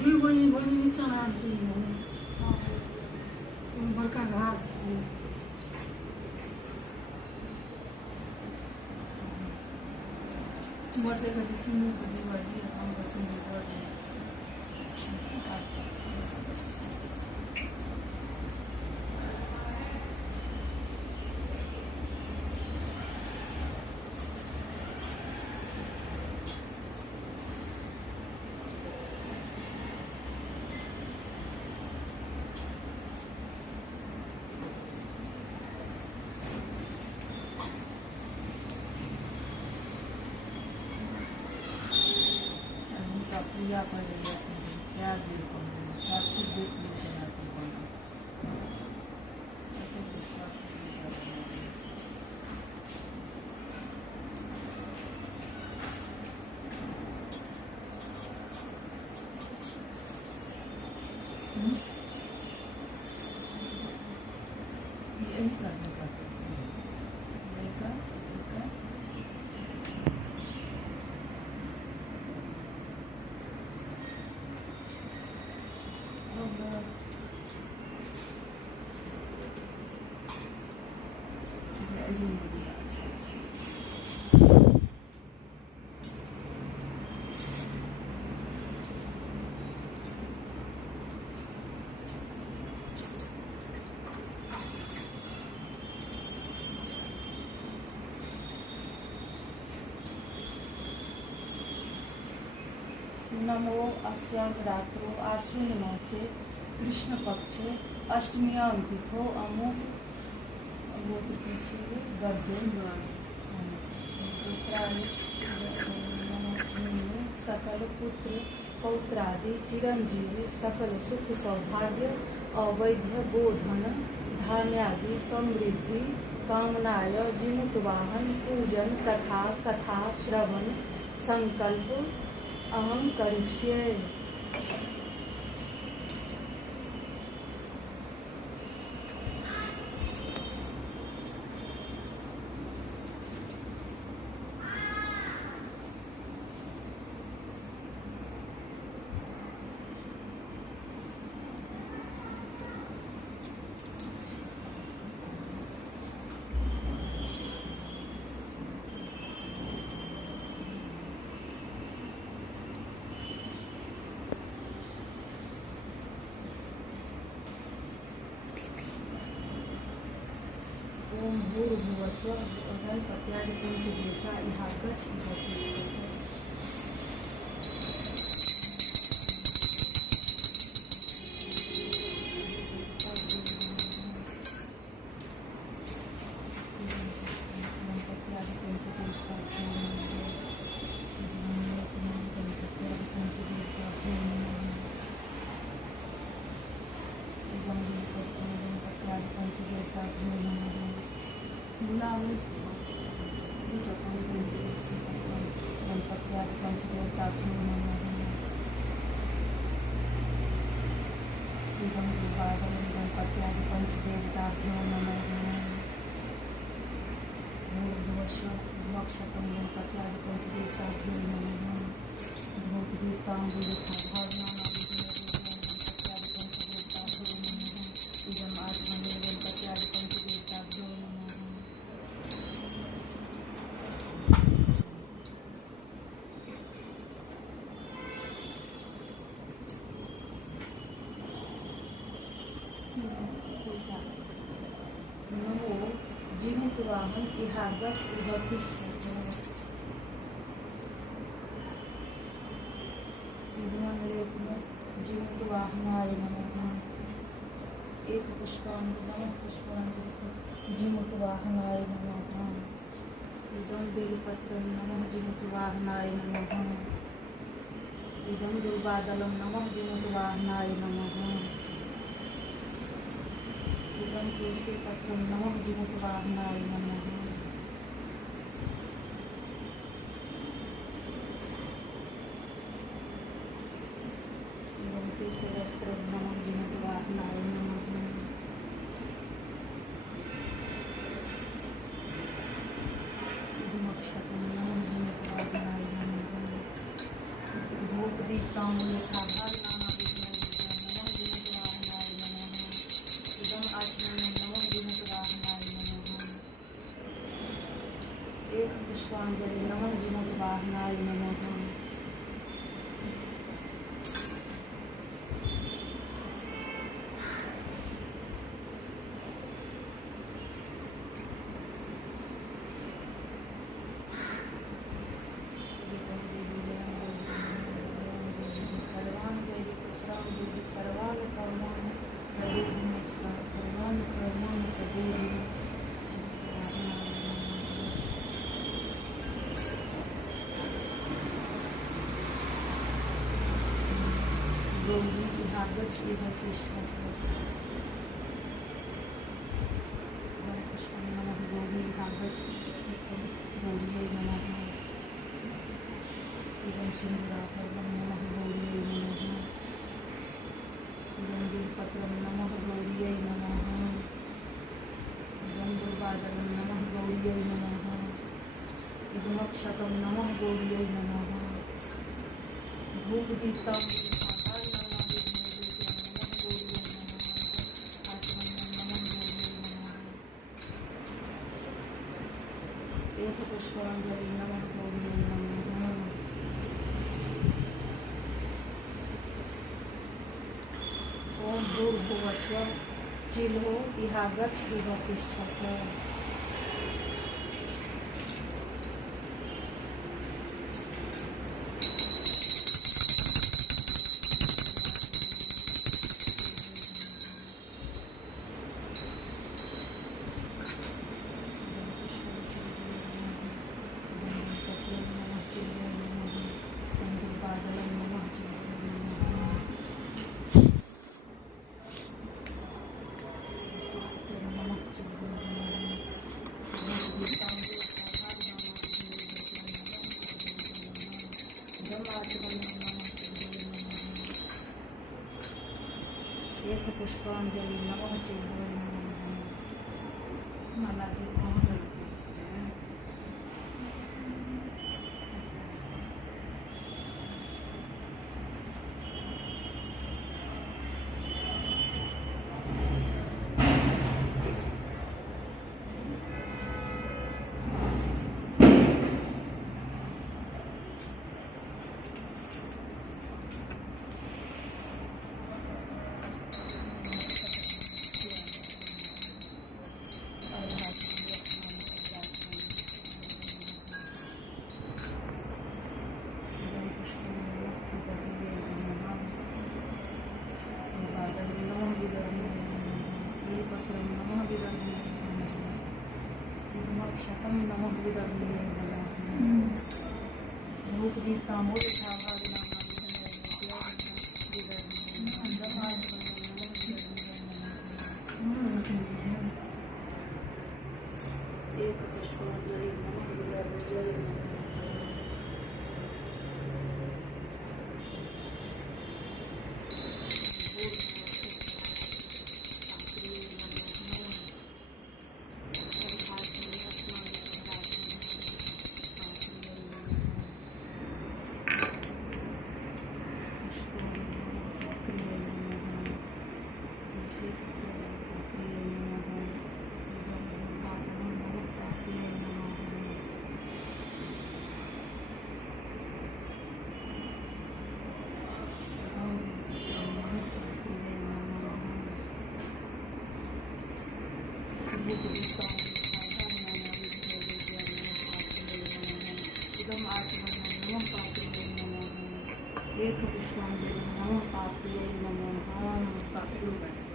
जी वही नीचा आती है बड़का घास मोटे कति सिंह बड़ी वाली हम पसंद करते हैं पूजा कर रही है क्या देखो सब कुछ देख लेना चाहिए यही करना चाहते हैं नमो अस्यां रात्रो आश्विन मासे कृष्ण पक्षे अष्टम्यां तिथो अमुक सकल पुत्र पौत्रादि चिरंजीवी सकल सुख सौभाग्य अवैध्य गोधन धान्यादि समृद्धि कामनाय जिमुतवाहन पूजन तथा कथा श्रवण संकल्प अहम करिष्ये। ओम भूर्भुवस्व गणपत्यादि पंचदेवता इहागच्छ वाहन इहागच्छ जीवित वाहनाय नमः। एक पुष्पांजलि जीवित वाहनाय नमः। इदं बेलपत्रं नमः जीवित वाहनाय नमः। इदं दुर्वादलं नमः जीवित वाहनाय नमः। इदं तुलसी पत्रं नमः जीवित वाहनाय नमः। इदं पीतवस्त्रं नमः जीवित वाहनाय नमः। इदं अक्षतं नमः जीवित वाहनाय नमः। धूपदीप्ताम्बूलफलाहार गौरी विहागच्छेव तिष्ठत् पुष्पं नमः गौरी विहागच्छेव गौर्यै नमः इदं सिन्दूराभरणं नमः गौर्यै नमः इदं बिल्वपत्रं नमः गौर्यै नमः इदं दुर्वादनं नमः गौर्यै नमः इदमक्षतं नमः गौर्यै नमः धूपदीप्तं पुष्पांजलि नमः गौर्यै नमः ओम भूर्भुवस्वः चिल्हो विहागच्छेव तिष्ठत् एक पुष्पांजलि नमः चिल्हो माला जी नमः शतं नमः विदर्भे धूपदीप्ताम्बूल एक पुष्पांजलि नमः विदर्भे एक पुष्पांजलि नमः पाप्यै नमः पापेलू